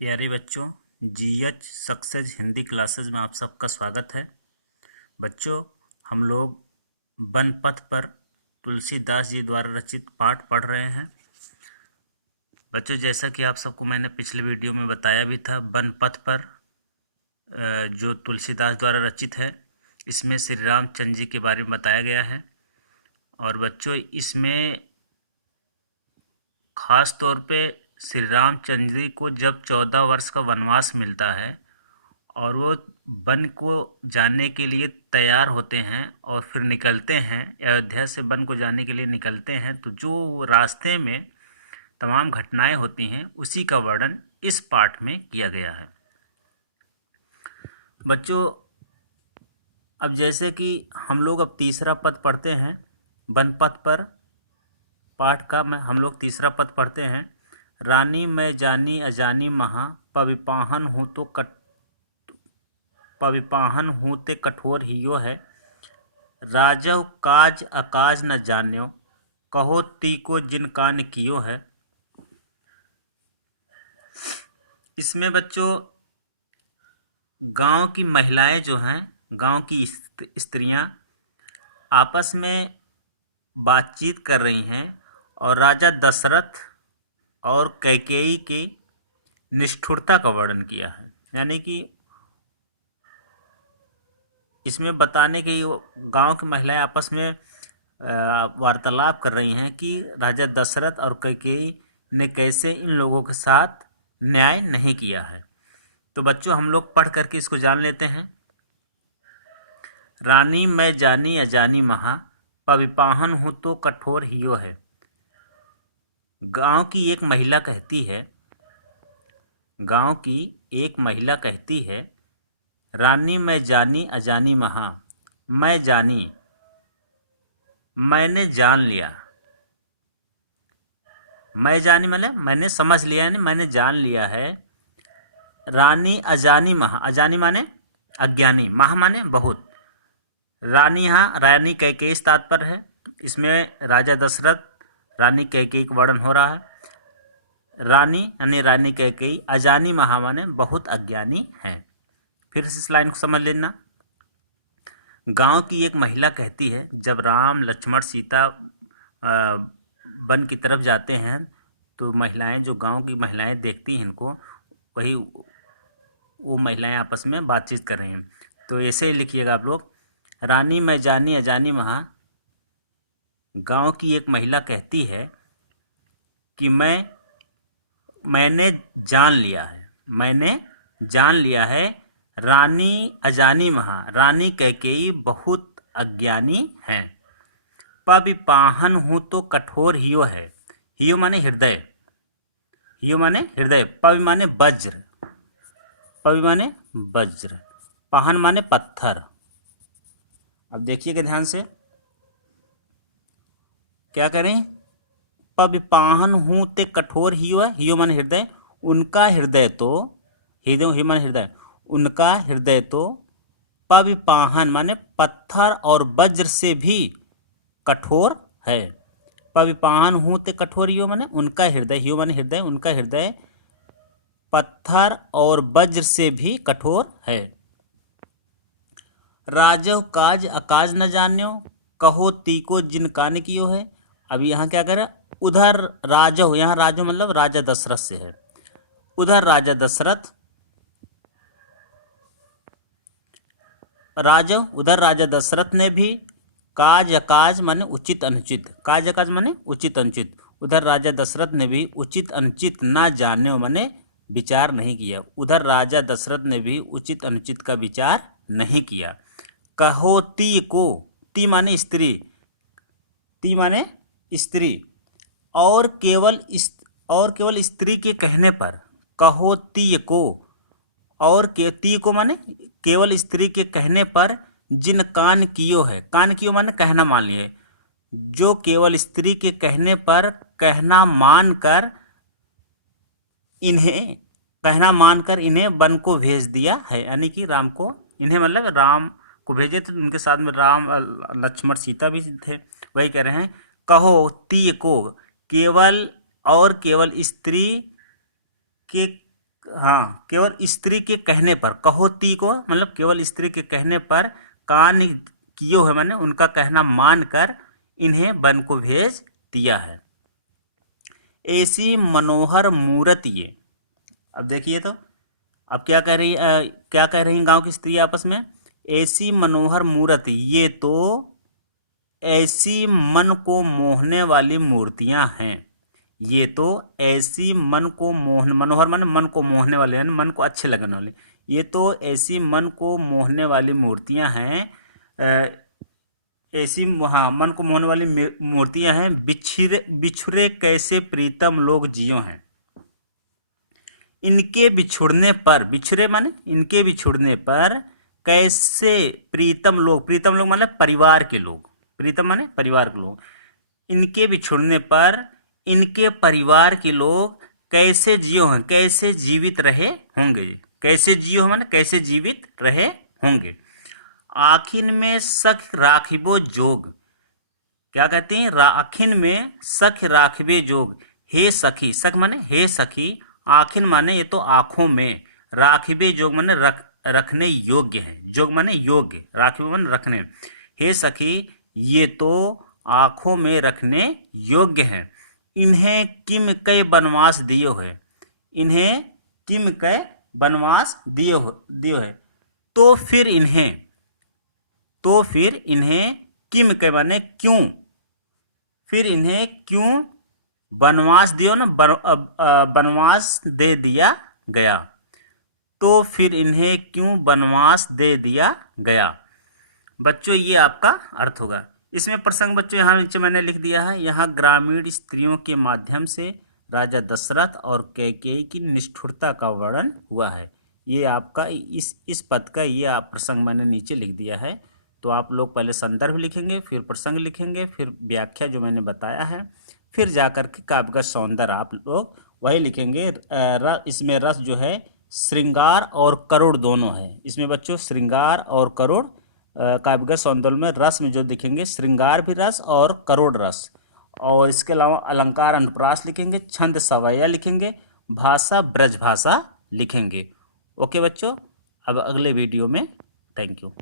प्यारे बच्चों, GH success Hindi classes में आप सबका स्वागत है। बच्चों, हम लोग वन पथ पर तुलसीदास जी द्वारा रचित पाठ पढ़ रहे हैं। बच्चों, जैसा कि आप सबको मैंने पिछले वीडियो में बताया भी था, वन पथ पर जो तुलसीदास द्वारा रचित है, इसमें श्री रामचंद्र जी के बारे में बताया गया है। और बच्चों, इसमें खास तौर पे श्री रामचंद्र जी को जब 14 वर्ष का वनवास मिलता है और वो वन को जाने के लिए तैयार होते हैं और फिर निकलते हैं, अयोध्या से वन को जाने के लिए निकलते हैं, तो जो रास्ते में तमाम घटनाएं होती हैं उसी का वर्णन इस पाठ में किया गया है। बच्चों, अब जैसे कि हम लोग अब तीसरा पद पढ़ते हैं वन पथ पर पाठ का, हम लोग तीसरा पद पढ़ते हैं। रानी मैं जानी अजानी महा, पविपाहन हूँ तो पविपाहन हूँ ते कठोर हियो है। राजव काज अकाज न जान्यो, कहो ती को जिन कान कियो है। इसमें बच्चों गांव की महिलाएं जो हैं, गांव की स्त्रियां आपस में बातचीत कर रही हैं और राजा दशरथ और कैकेयी की निष्ठुरता का वर्णन किया है। यानी कि इसमें बताने की गांव की महिलाएं आपस में वार्तालाप कर रही हैं कि राजा दशरथ और कैकेयी ने कैसे इन लोगों के साथ न्याय नहीं किया है। तो बच्चों, हम लोग पढ़ करके इसको जान लेते हैं। रानी मैं जानी अजानी महा, पविपाहन हूँ तो कठोर हियो है। गांव की एक महिला कहती है, गांव की एक महिला कहती है, रानी मैं जानी अजानी महा, मैं जानी, मैंने जान लिया। मैं जानी मतलब मैंने समझ लिया, यानी मैंने जान लिया है। रानी अजानी महा, अजानी माने अज्ञानी, महा माने बहुत। रानी यहाँ रानी कैकेयी तात्पर्य है। इसमें राजा दशरथ रानी कैकेयी का वर्णन हो रहा है। रानी यानी रानी कैकेयी, अजानी महा माने बहुत अज्ञानी है। फिर इस लाइन को समझ लेना। गांव की एक महिला कहती है, जब राम लक्ष्मण सीता वन की तरफ जाते हैं तो महिलाएं, जो गांव की महिलाएं देखती हैं इनको, वही वो महिलाएं आपस में बातचीत कर रही हैं। तो ऐसे ही लिखिएगा आप लोग। रानी मैं जानी अजानी महा, गांव की एक महिला कहती है कि मैंने जान लिया है, मैंने जान लिया है। रानी अजानी महा, रानी कैकेयी बहुत अज्ञानी हैं। पविपाहन हूँ तो कठोर हियो है। हियो माने हृदय, हियो माने हृदय, पवि माने वज्र, पवि माने वज्र, पाहन माने पत्थर। अब देखिएगा ध्यान से, क्या करें? पविपाहन हूँ ते कठोर हियो है, हियो माने हृदय, उनका हृदय तो, हृदय माने हृदय, उनका हृदय तो पविपाहन माने पत्थर और वज्र से भी कठोर है। पविपाहन हूँ ते कठोर हियो माने उनका हृदय, हियो माने हृदय, उनका हृदय पत्थर और वज्र से भी कठोर है। राजव काज अकाज न जान्यो, कहो तीको जिन कान कियो है। अब यहाँ क्या करें? उधर राजव, यहाँ राजव मतलब राजा दशरथ से है। उधर राजा दशरथ, राजव उधर राजा दशरथ ने भी काज अकाज माने उचित अनुचित, काज अकाज माने उचित अनुचित, उधर राजा दशरथ ने भी उचित अनुचित ना जाने माने विचार नहीं किया। उधर राजा दशरथ ने भी उचित अनुचित का विचार नहीं किया। कहो ती को, ती माने स्त्री, ती माने स्त्री, और केवल स्त्री के कहने पर, कहो ती को, और के ती को माने केवल स्त्री के कहने पर जिन कान कियो है, कान कियो माने कहना मान लिए, जो केवल स्त्री के कहने पर कहना मानकर इन्हें वन को भेज दिया है। यानी कि राम को, इन्हें मतलब राम को भेजे थे, उनके साथ में राम लक्ष्मण सीता भी थे। वही कह रहे हैं, कहो ती को, केवल स्त्री के हाँ, केवल स्त्री के कहने पर, कहोती को मतलब केवल स्त्री के कहने पर कान कियो है, मैंने उनका कहना मानकर इन्हें वन को भेज दिया है। ऐसी मनोहर मूरत ये, अब देखिए तो अब क्या कह रही गांव की स्त्री आपस में, ऐसी मनोहर मूरत ये तो ऐसी मन को मोहने वाली मूर्तियां हैं। ये तो ऐसी मन को मनोहर मन मन को मोहने वाले, यानी मन को अच्छे लगने वाली, ये तो ऐसी मन को मोहने वाली मूर्तियां हैं। ऐसी, हाँ, मन को मोहने वाली मूर्तियां हैं। बिछुरे कैसे प्रीतम लोग जियो हैं। इनके बिछुड़ने पर, बिछुरे माने इनके बिछुड़ने पर कैसे प्रीतम लोग मतलब परिवार के लोग, प्रीतम माने परिवार के लोग, इनके बिछुड़ने पर इनके परिवार के लोग कैसे जियो हैं, कैसे जीवित रहे होंगे। कैसे जियो माने कैसे जीवित रहे होंगे। आखिन में सख राखिबो जोग, क्या कहते हैं, आखिन में सख राखिबे जोग। हे सखी, सख माने हे सखी, आखिन माने ये तो आंखों में, राखिबे जोग माने रखने योग्य है, जोग माने योग्य, राखिबे माने रखने। हे सखी ये तो आंखों में रखने योग्य है। इन्हें किम कई वनवास दियो है, इन्हें किम कई वनवास दियो है। तो फिर इन्हें किम कई माने क्यों, फिर इन्हें क्यों वनवास दियो ना, वनवास दे दिया गया। तो फिर इन्हें क्यों वनवास दे दिया गया। बच्चों ये आपका अर्थ होगा। इसमें प्रसंग बच्चों यहाँ नीचे मैंने लिख दिया है। यहाँ ग्रामीण स्त्रियों के माध्यम से राजा दशरथ और कैकेयी की निष्ठुरता का वर्णन हुआ है। ये आपका इस पद का ये आप प्रसंग मैंने नीचे लिख दिया है। तो आप लोग पहले संदर्भ लिखेंगे, फिर प्रसंग लिखेंगे, फिर व्याख्या जो मैंने बताया है, फिर जाकर के काव्य का सौंदर्य आप लोग वही लिखेंगे। इसमें रस जो है श्रृंगार और करुण दोनों है। इसमें बच्चों श्रृंगार और करुण, काव्यगत सौंदर्य में रस में जो दिखेंगे श्रृंगार भी रस और करुण रस। और इसके अलावा अलंकार अनुप्रास लिखेंगे, छंद सवैया लिखेंगे, भाषा ब्रज भाषा लिखेंगे। ओके बच्चों, अब अगले वीडियो में, थैंक यू।